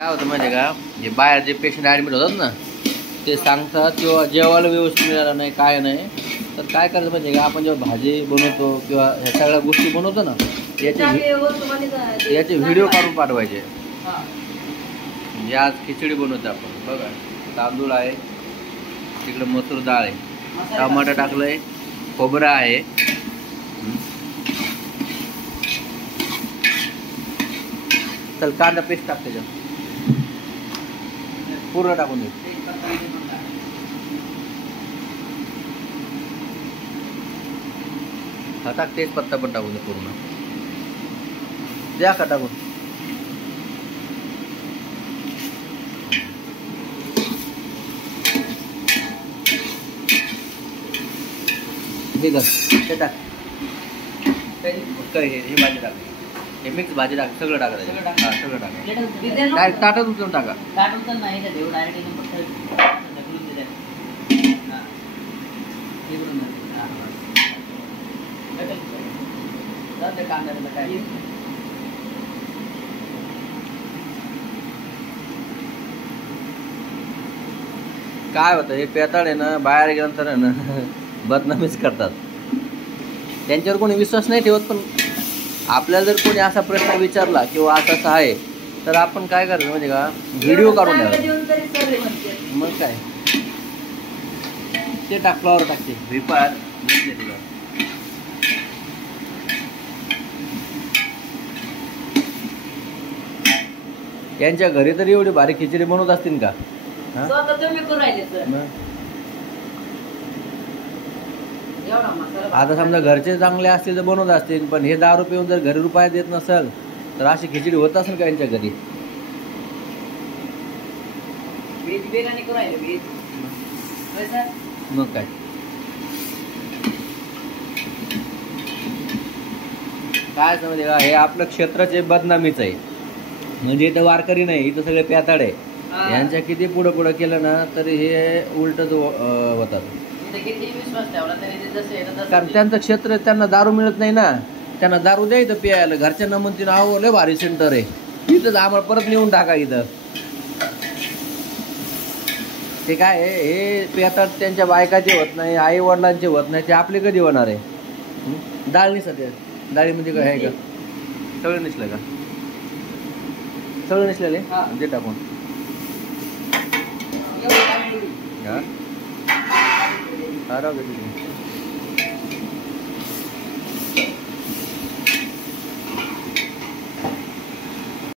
काय होतं माहिती का, जे बाहेर जे पेशंट ॲडमिट होतात ना ते सांगतात किंवा जेवायला व्यवस्थित मिळालं नाही काय नाही, तर काय करायचं माहिती का, आपण जेव्हा भाजी बनवतो किंवा ह्या सगळ्या गोष्टी बनवतो ना याचे व्हिडिओ काढून पाठवायचे. म्हणजे आज खिचडी बनवतो आपण बघा, तांदूळ आहे, तिकडे मसूर डाळ आहे, टमाटर टाकलंय, खोबरं आहे, चल कांदा पेस्ट टाक त्याच्यात पूर्ण टाकून दे. हा टाक, तेच पत्ता पण टाकून दे पूर्ण, द्या का टाकून. हे कर, ते टाक, काय हे भाजी टाक, हे मिक्स भाजी टाक, सगळं टाका त्याच्यात. हा सगळं टाका, डायरेक्ट ताटात उचलून टाका. काय होतं, हे पेताळ आहे ना, बाहेर गेल्यानंतर आहे ना बदनामीच करतात. त्यांच्यावर कोणी विश्वास नाही ठेवत, पण आपल्याला जर कोणी असा प्रश्न विचारला किंवा असं आहे तर आपण काय करायचं म्हणजे का, व्हिडिओ काढून द्यावा. मग काय ते टाक, फ्लॉवर टाकते, व्हिपार यांच्या घरी तरी एवढी भारी खिचडी बनवत असतील का? आता समजा घरचे चांगले असतील तर बनवत असतील, पण हे 10 रुपये जर घरी रुपये देत नसेल तर अशी खिचडी होत असेल का यांच्या घरी? मग काय, काय समजले का, हे आपलं क्षेत्राचे बदनामीच आहे. म्हणजे इथं वारकरी नाही, इथं सगळे प्याताड आहे. यांच्या किती पुढं पुढं केलं ना तरी हे उलटच होतात. कारण त्यांचं क्षेत्र, त्यांना दारू मिळत नाही ना, त्यांना दारू द्या इथं प्यायला. घरच्यांना म्हणतील अहो लय भारी सेंटर आहे, इथंच आम्हाला परत नेऊन टाका इथं. ते काय आहे, हे प्यातात, त्यांच्या बायकाचे होत नाही, आई वडिलांचे होत नाही, ते आपले कधी होणार आहे? डाळ नाही सध्या, डाळीमध्ये काय आहे का? सगळं निसलं का? सगळं निसलेले ते टाकून हा,